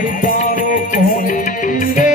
મારી તારો કોણે રે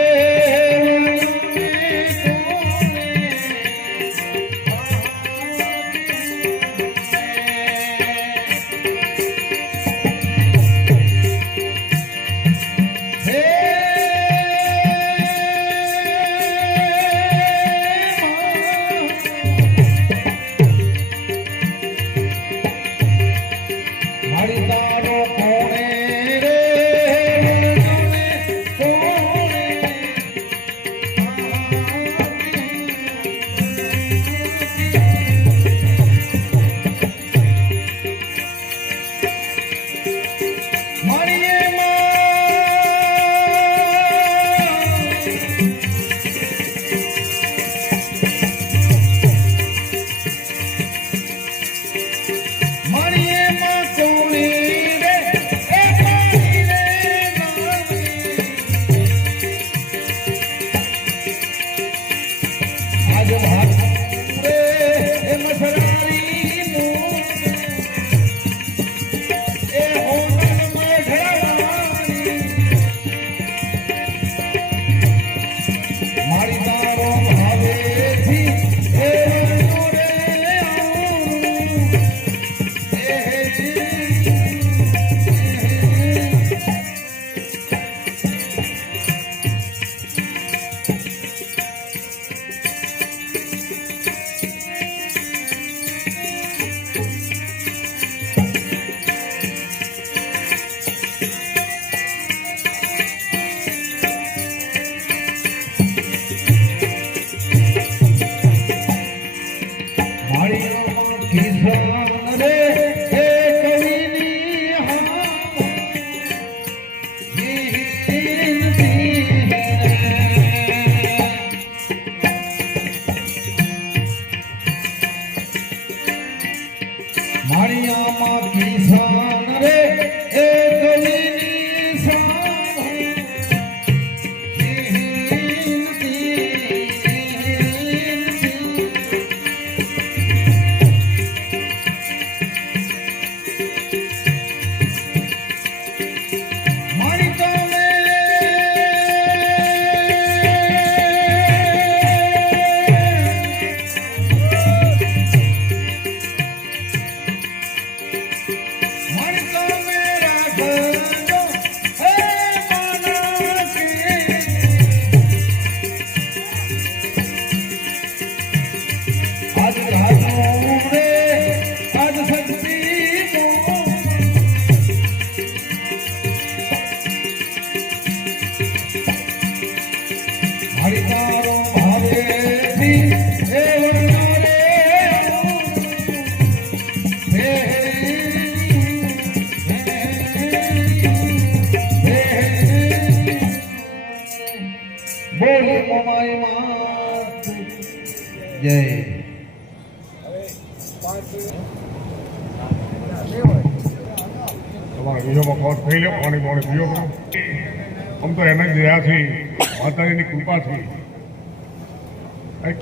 हम तो एना गया थी माता जी कृपा थी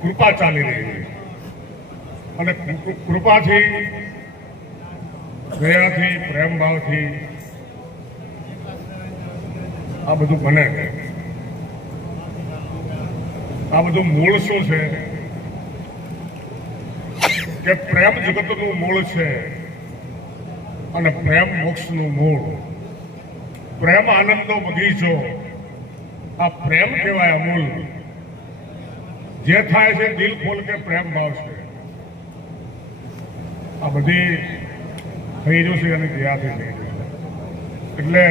कृपा चाली रही है અને કૃપાથી દયાથી પ્રેમ ભાવથી આ બધું બને છે. આ બધું મૂળ શું છે કે પ્રેમ જગતનું મૂળ છે અને પ્રેમ મોક્ષનું મૂળ. પ્રેમ આનંદનો બગીચો આ પ્રેમ કહેવાય અમૂલ. જે થાય છે દિલ ખોલ કે પ્રેમ ભાવ છે. આ બધી થઈ જશે અને દયાથી થઈ જશે. એટલે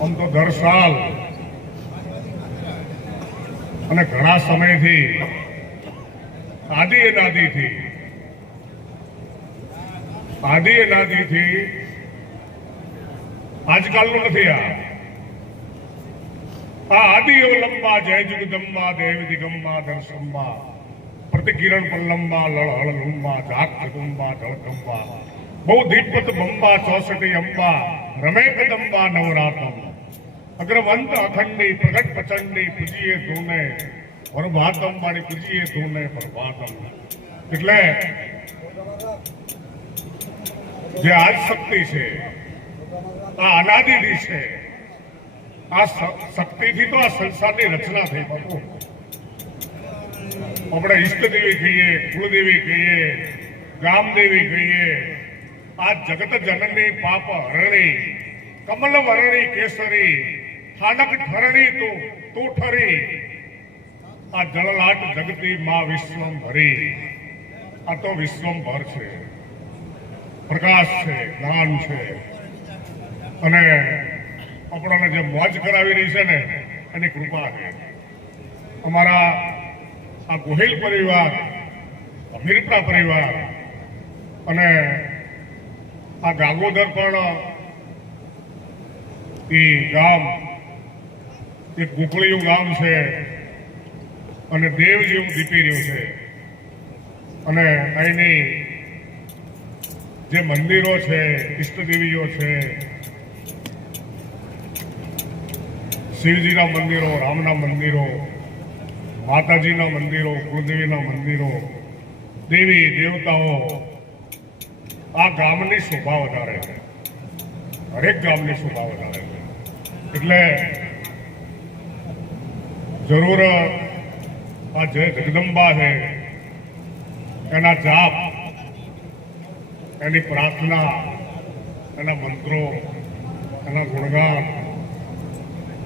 આમ તો દર સાલ અને ઘણા સમયથી આદિ અનાદિથી આજકાલનું નથી. આ આદિ અવલંબા જય જગદંબા દેવ દિગંબા દર્શંબા પ્રતિકિરણ પલ્લંબા લળહળ લુંબા જાત જગુંબા જળકંબા બહુ દીપત બંબા 64 અંબા રમે કદંબા નવરાતમ અગ્રવંત અખંડી પ્રગટ પ્રચંડી પૂજીએ ધૂને પ્રભાતમ વાળી પૂજીએ ધૂને પ્રભાતમ. એટલે જે આજ શક્તિ છે આ અનાદિની છે. આ શક્તિથી તો આ સંસારની રચના થઈ. બાપુ આપણે ઈષ્ટદેવી કહીએ, કુળદેવી કહીએ, ગામદેવી કહીએ, આ જગત જનની પાપ હરણી, કમલ વરણી કેસરી, થાનક ઠરણી તું ઠરી, આ જળલાટ જગતી માં વિશ્વંભરી. આ તો વિશ્વંભર છે, પ્રકાશ છે, જ્ઞાન છે, અને આપણને જે મોજ કરાવી રહી છે ને એની કૃપા છે. અમારા આ ગોહિલ પરિવાર, મીરપરા પરિવાર અને આ ગાગોદર પણ એ ગામ એક ગોકળિયું ગામ છે અને દેવ જેવું દીપી રહ્યું છે. અને અહીંની જે મંદિરો છે, ઈષ્ટદેવીઓ છે, શિવજીના મંદિરો, રામના મંદિરો, માતાજીના મંદિરો, કુળદેવીના મંદિરો, દેવી દેવતાઓ, આ ગામની શોભા વધારે છે. હરેક ગામની શોભા વધારે છે. એટલે જરૂર આ જે જગદંબા છે એના જાપ, એની પ્રાર્થના, એના મંત્રો, એના ગુણગાન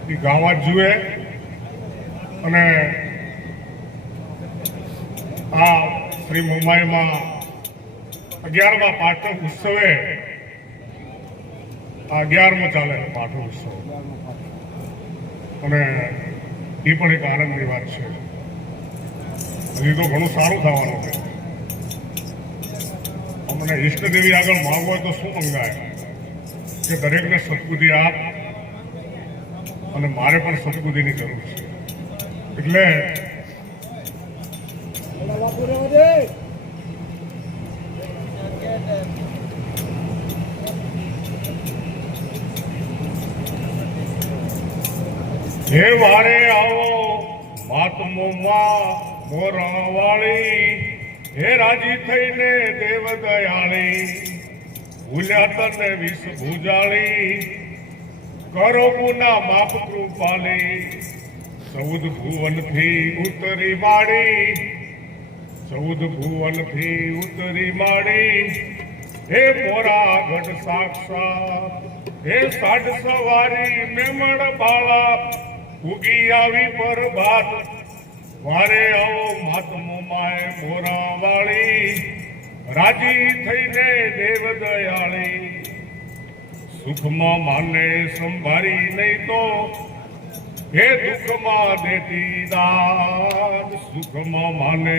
એ ગાવા જ જુએ. અને આ શ્રી મુંબઈમાં 11મા પાટણ ઉત્સવે, આ 11મો ચાલે પાટણ ઉત્સવ, અને એ પણ એક આનંદની વાત છે. હજી તો ઘણું સારું થવાનું છે. અમને ઈષ્ટદેવી આગળ માંગવો હોય તો શું મંગાય કે દરેકને સદબુદ્ધિ આપ, અને મારે પણ સદબુદ્ધિની જરૂર છે. એટલે હે વારે આવો માતમોમાં મોરા વાળી, હે રાજી થઈને દેવ દયાળી, ભૂલ્યા તને વિષ ભૂજાળી, કરો ગુના માફ કૃપાલી. 14 ભુવનથી ઉતરી માડી, 14 ભુવનથી ઉતરી માડી, હે મોરા ગઢ સાક્ષાત, હે સાઢ સવારી મેમણ બાળા, ઉગી આવી પર ભાત. વારે આવો માતમો માય મોરા વાળી, રાજી થઈને દેવ દયાળી, સુખમાં માને સંભાળી નહીં તો હે દુઃખમાં દેતી દાન. સુખમાં માને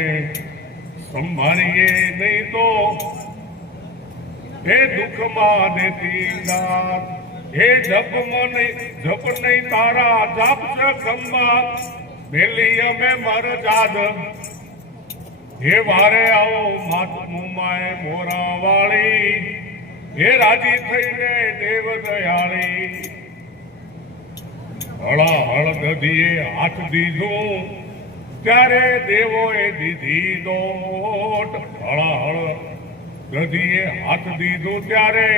સંભાળીએ નહીં તો હે દુઃખમાં દેતી દાન. હે જપ નહીં તારા જાપ જગમાં, મેલી અમે મર જાદ. હે વારે આવો માતમુમાય મોરા વાળી, હે રાજી થઈને દેવ દયાળી. હળા ગધીએ હાથ દીધું ત્યારે દેવોએ દીધી દોટ. હળા ગધીએ હાથ દીધું ત્યારે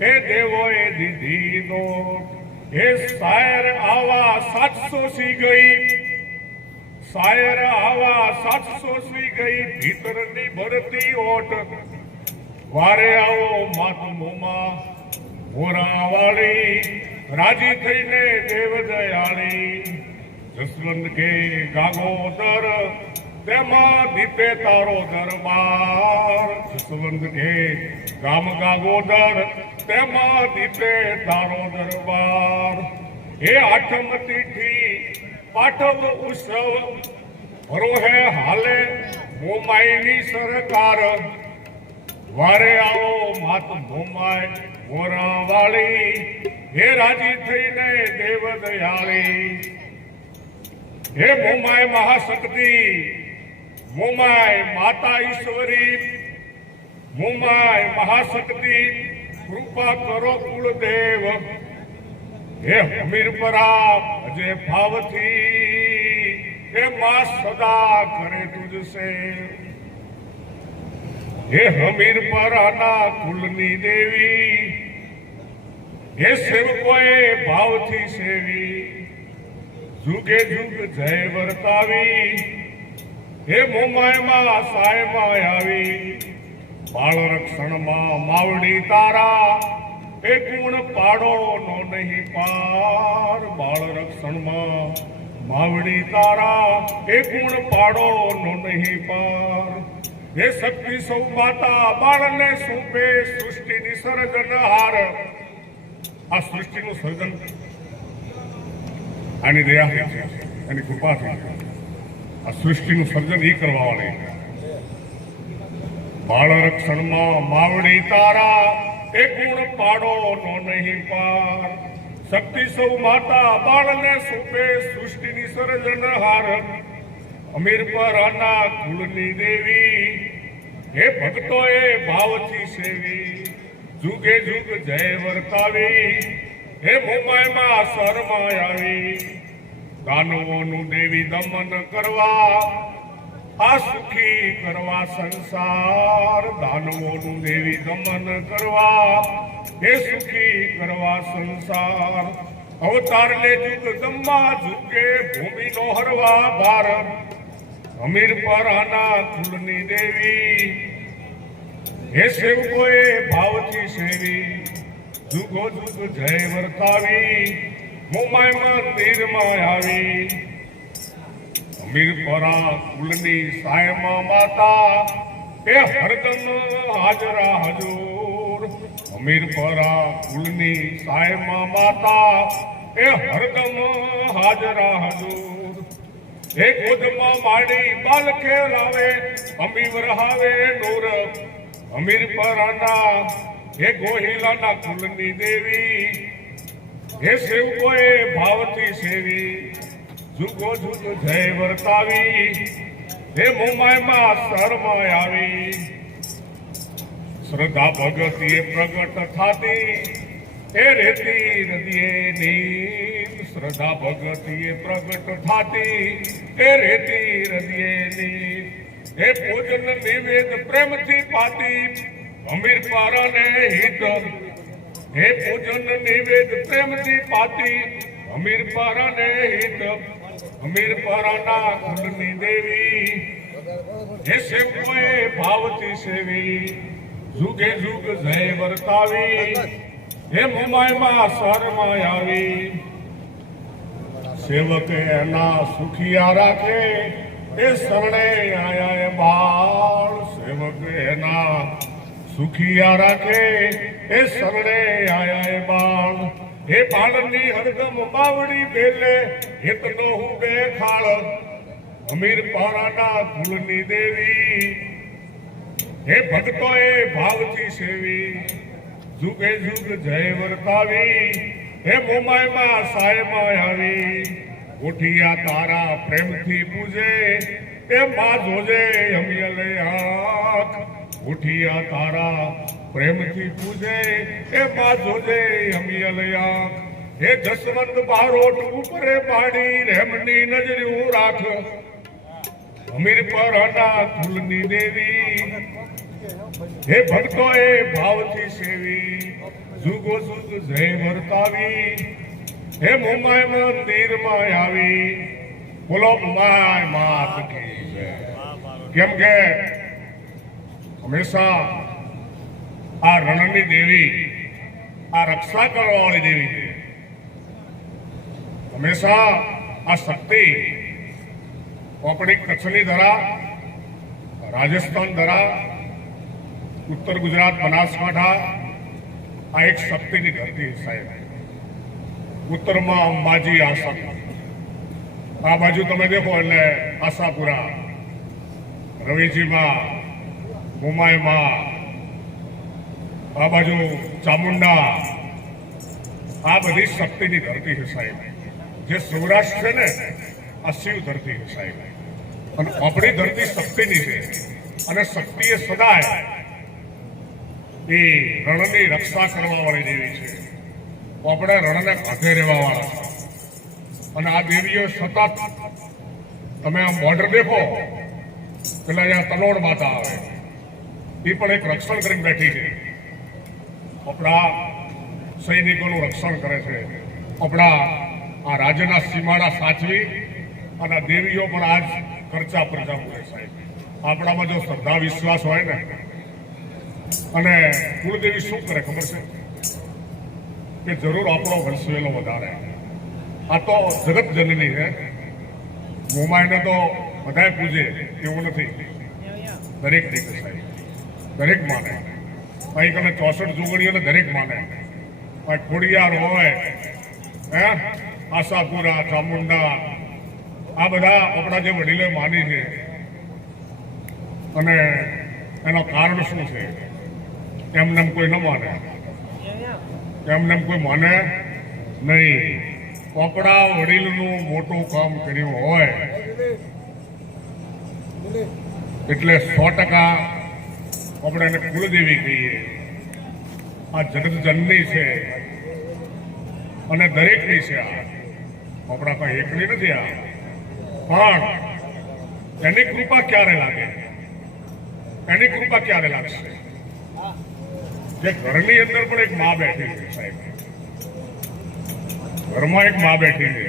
હે દેવોએ દીધી દોટ. હે શાયર આવા 700 ગઈ, શાયર આવા 700 ગઈ, ભીતરની ભરતી ઓટ. વારે આવો માતમોમાં મોરા વાળી, રાજી થઈને દેવ દયાળી. જસવંત કે ગાગોદર તેમાં દીપે તારો દરબાર. જસવંત કે ગામ ગાગોદર તેમાં દીપે તારો દરબાર. હે આઠમ તિથિ પાઠવ ઉત્સવ, ભરો હે હાલે મોમાઈની સરકાર. વારે આવો માત મોમાય મોરા વાળી, હે રાજી થઈને દેવ દયાળી. હે મોમાય મહાશક્તિ, મોમાય માતા ઈશ્વરી, મોમાય મહાશક્તિ, કૃપા કરો કુળદેવ. હે હમીરપરા અજે ભાવથી, હે માં સદા કરે તુજસે. હે હમીરપરાના કુલની દેવી, હે સેવકોએ ભાવથી સેવી જુગે જુગ જય વર્તાવી હે મોમાયમાં સાયમાં આવી બાળ રક્ષણમાં માવડી તારા એ ગુણ પાડો નો નહીં પાર બાળ રક્ષણમાં માવડી તારા એ ગુણ પાડો નો નહીં પાર હે શક્તિ સૌ માતા બાળને સૂપે સૃષ્ટિની સર્જનહાર આ સૃષ્ટિનું સર્જન આની દયા છે એની કૃપાથી આ સૃષ્ટિનું સર્જન એ કરવા વાળી બાળ રક્ષણમાં માવડી તારા એ ગુણ પાડો નો નહીં પાર શક્તિ સૌ માતા બાળને સૂપે સૃષ્ટિની સર્જનહાર અમીર પર આના કુળની દેવી હે ભક્તોએ ભાવથી સેવી જુગે જુગ જય વર્તાવી હે મોમાયમાં શરમાય આવી દાનવોનું દેવી દમન કરવા આ સુખી કરવા સંસાર દાનવોનું દેવી દમન કરવા હે સુખી કરવા સંસાર અવતાર લે જુગ દમ્મા જુગે ભૂમિનો હરવા ભાર અમીર પર આના કુળની દેવી હે સેવકોએ ભાવથી સેવી જુગો જુગ જય વર્તાવી મોમાય મંદિરમાં આવી અમીર પરા કુલની સાયમાં માતા એ હરદમ હાજરા હજૂર અમીર પરા કુલની સાયમાં માતા એ હરદમ હાજરા હજૂર એ ગોદમાં માડી બાલ ખેલાવે અમી વરહાવે નૂર અમીર પરાના હે ગોહિલાના કુલની દેવી હે સેવકોએ ભાવથી સેવી જુગો જુગ જય વર્તાવી હે મોમાયમાં શરમાય આવી શ્રદ્ધા ભગતીએ પ્રગટ થાતી હે રેતી હૃદયે નીમ શ્રદ્ધા ભગતીએ પ્રગટ થાતી હે રેતી હૃદયે નીમ હે ભોજન નિવેદ પ્રેમથી પાતી અમીર પારાને હિત હે પૂજન નિવેદ પ્રેમથી પાતી અમીર પારાને હિત અમીર પારાના કુળની દેવી હે સેવકોએ ભાવથી સેવી જુગે જુગ જય વર્તાવી હે મોમાયમાં શરમાય આવી સેવકે એના સુખિયા રાખે એ શરણે આયા એ બાળ સેવકે એના સુખિયા રાખે એ શરણે આયા એ બાળ હે બાળની હરદમ બાવડી બેલે હિતનો હું બે ખાળ અમીર પારાના કુળની દેવી હે ભક્તોએ ભાવથી સેવી જુગે જુગ જય વર્તાવી હે મોમાયમાં સાયમાં આવી ઉઠિયા તારા પ્રેમથી પૂજે એ માં જોજે અમિયલે આંખ ઉઠિયા તારા પ્રેમથી પૂજે એ માં જોજે અમિયલે આંખ હે જસવંત બારોટ ઉપરે પાડી રહેમની નજર રાખ અમીર પરાના કુલની દેવી હે ભક્તોએ ભાવથી સેવી જુગો જુગ જય વર્તાવી હે મોમાય મંદિરમાં આવી બોલો માય માત કી જય કેમ કે હંમેશા આ રણની દેવી આ રક્ષા કરવા વાળી દેવી છે હંમેશા આ શક્તિ આપણી કચ્છની ધરા રાજસ્થાન ધરા ઉત્તર ગુજરાત બનાસકાંઠા આ એક શક્તિની ધરતી સાહેબ ઉત્તરમાં અંબાજી આસન આ બાજુ તમે દેખો એટલે આશાપુરા રવેજીમાં મોમાયમાં આ બાજુ ચામુંડા આ બધી શક્તિની ધરતી છે સાહેબ જે સૌરાષ્ટ્ર છે ને આ શિવ ધરતી છે સાહેબ અને આપણી ધરતી શક્તિની છે અને શક્તિએ સદાય એ રણની રક્ષા કરવા વાળી દેવી છે આપણે રણને કાંઠે રહેવા વાળા છે અને આ દેવીઓ સતત તમે આ બોર્ડર દેખો પેલા જ્યાં તલોડ માતા આવે એ પણ એક રક્ષણ કરીને બેઠી છે આપણા સૈનિકોનું રક્ષણ કરે છે. આપણા આ રાજ્યના સીમાડા સાચવી અને દેવીઓ પણ આજ ખર્ચા પ્રજા પૂરે સાહેબ. આપણામાં જો શ્રદ્ધા વિશ્વાસ હોય ને, અને કુળદેવી શું કરે ખબર છે કે જરૂર આપણો વંશવેલો વધારે. આ તો જગત જનની છે. મોમાઈને તો બધાય પૂજે એવું નથી, દરેક રીતે સાહેબ, દરેક માને. કંઈક અને 64 જોગણીઓને દરેક માને. ખોડિયાર હોય, હે આશાપુરા, ચામુંડા, આ બધા આપણા જે વડીલોએ માની છે. અને એનો કારણ શું છે? એમને કોઈ ન માને, એમને કોઈ માને નહીં. આપણા વડીલનું મોટું કામ કર્યું હોય એટલે 100% આપણે એને કુળદેવી કહીએ. આ જગત જનની છે અને દરેકની છે. આ આપણા કોઈ એકની નથી. આ પણ એની કૃપા ક્યારે લાગે? એની કૃપા ક્યારે લાગશે? જે ઘરની અંદર પણ એક મા બેઠી છે સાહેબ. ઘરમાં એક મા બેઠી છે.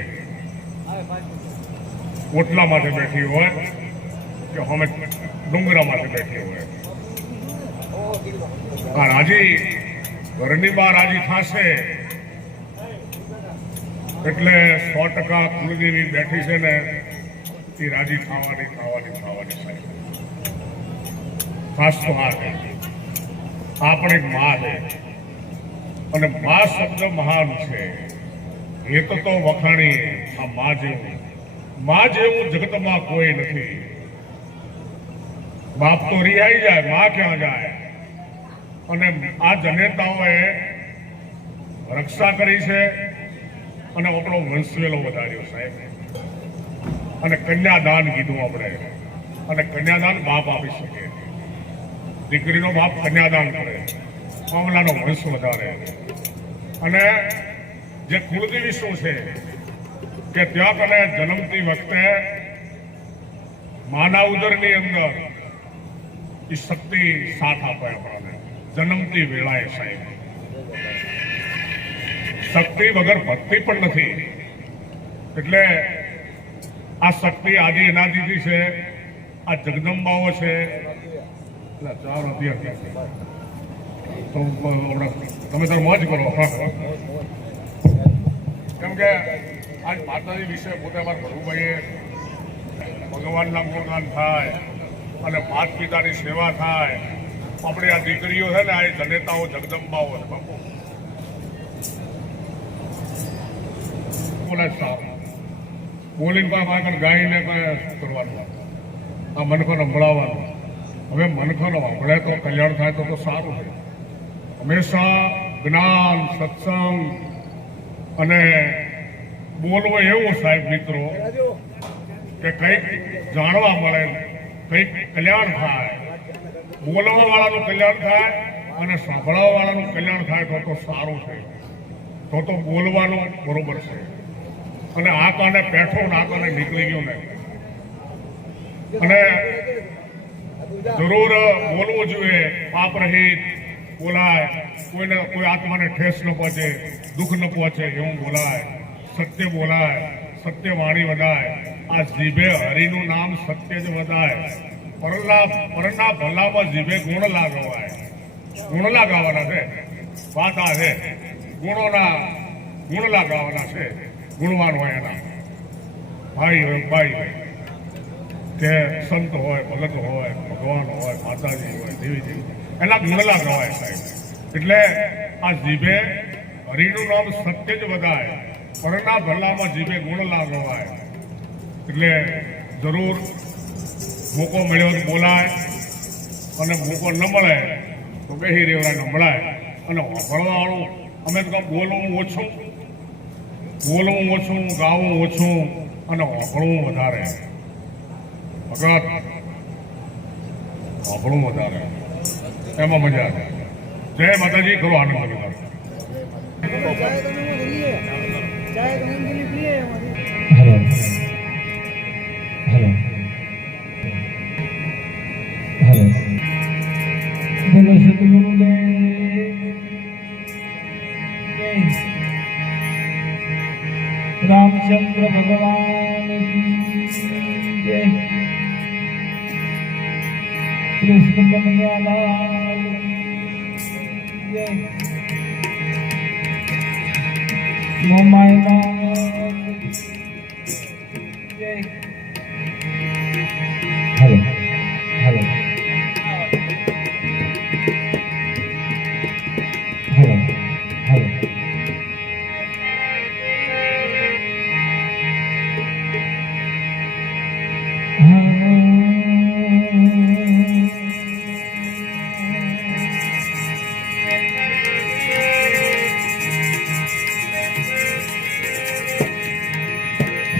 ઓટલા માટે બેઠી હોય કે અમે ડુંગરા માટે બેઠી હોય. આ રાજી ઘરની બહાર રાજી થશે એટલે 100% કુળદેવી બેઠી છે ને એ રાજી થવાની સાહેબ. ખાસ તો આ છે, આ પણ એક મા છે. અને મા શબ્દ મહાન છે. એ તો વખાણીએ આ મા જેવું. મા જેવું જગતમાં કોઈ નથી. બાપ તો રિહાઈ જાય, મા ક્યાં જાય? અને આ જનેતાઓએ રક્ષા કરી છે અને આપણો વંશવેલો વધાર્યો સાહેબ. અને કન્યાદાન કીધું આપણે. અને કન્યાદાન બાપ આપી શકે. દીકરીનો બાપ કન્યાદાન કરે, મામલાનો વંશ વધારે. અને જે કુળદેવી શું છે કે ત્યાં તને જન્મતી વખતે માના ઉદરની અંદર એ શક્તિ સાથ આપે આપણને. જન્મતી વેળાએ સાહેબ. શક્તિ વગર ભક્તિ પણ નથી. એટલે આ શક્તિ આદિ અનાદિથી છે. આ જગદંબાઓ છે. ચાર અત્યારે તો તમે તાર મોજ કરો. કેમ કે આજ માતાજી વિશે પોતે અમારા ભરુભાઈએ ભગવાનના ગુણગાન થાય અને માત પિતાની સેવા થાય. આપણી આ દીકરીઓ છે ને, આ જનેતાઓ જગદંબાઓ છે બાપુ. બોલે સારું બોલીને કોઈ ગાઈને કોઈ શું કરવાનું? આ મનખોને સંભળાવવાનું. હવે મનખોને સાંભળે તો કલ્યાણ થાય તો સારું છે. હંમેશા જ્ઞાન, સત્સંગ અને બોલવો એવું સાહેબ મિત્રો કે કંઈક જાણવા મળે, કંઈક કલ્યાણ થાય. બોલવા વાળાનું કલ્યાણ થાય અને સાંભળવા વાળાનું કલ્યાણ થાય તો સારું છે. તો બોલવાનું બરોબર છે. અને આ કાને પેઠો ના કાને નીકળી ગયું ને. અને જરૂર બોલવું જોઈએ. પાપ રહિત બોલાય. કોઈને કોઈ આત્માને ઠેસ ન પહોંચે, દુઃખ ન પહોંચે એવું બોલાય. સત્ય બોલાય, સત્ય વાણી વધાય. આ જીભે હરિનું નામ સત્ય જ વધાય. પરના ભલામાં જીભે ગુણ લાગવાય. ગુણ લાગાવાના છે. વાત આ છે, ગુણ લાગાવાના છે. ગુણવાન હોય એના ભાઈ હોય, ભાઈ હોય કે સંત હોય, ભગત હોય, ભગવાન હોય, માતાજી હોય, દેવીજી, એના ગુણ લાગવાય સાહેબ. એટલે આ જીભે હરિનું નામ સત્ય જ વધાય. પરના ભલામાં જીભે ગુણ લાગવાય. એટલે જરૂર મોકો મળ્યો તો બોલાય, અને મોકો ન મળે તો બેહી રેવરાય સંભળાય. અને વાપરવાવાળું અમે તો બોલવું ઓછું, ગાવું ઓછું અને વાપરવું વધારે. ભગત વાપરવું વધારે, એમાં મજા આવે. જય માતાજી. ખરો આનંદ વધારે. Hello hello hello. બોલો સદગુરુદેવ. રામચંદ્ર ભગવાન જય કૃષ્ણ કનૈયાલાલ જય મોમાયનાથ જય હેલો હેલો હેલો હેલો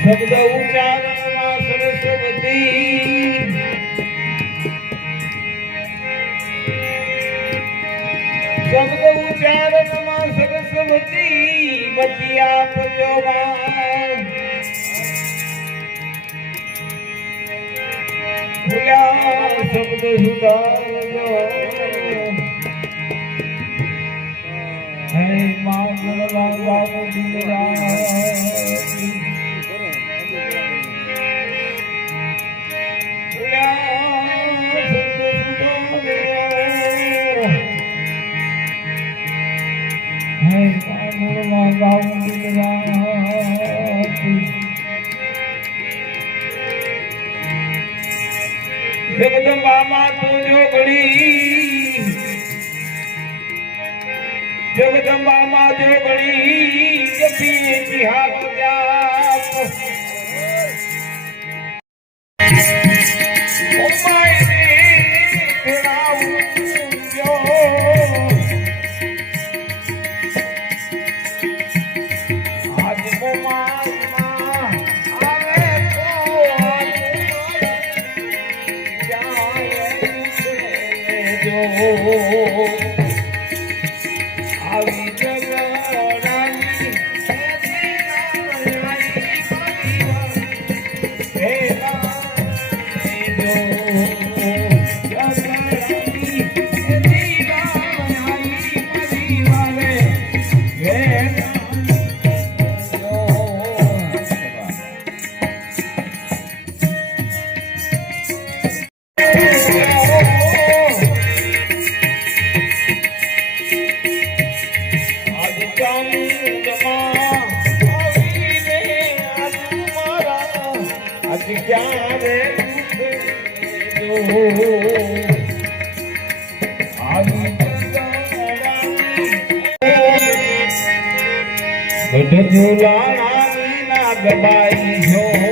શબ્દ ઉચ્ચારણમાં સરસ્વતી શબ્દ ઉચ્ચારણમાં સરસ્વતી બતી આપજો માં ભૂલ્યા શબ્દ સુધારજો હે માં ગુણવાન બાબુ બિરાજી જગદંબા તો જોગણી જગદંબા જોગણી જપી ઇતિહાસ જાપ આવી જગરાની ઝુલાણા ના દબાઈ જો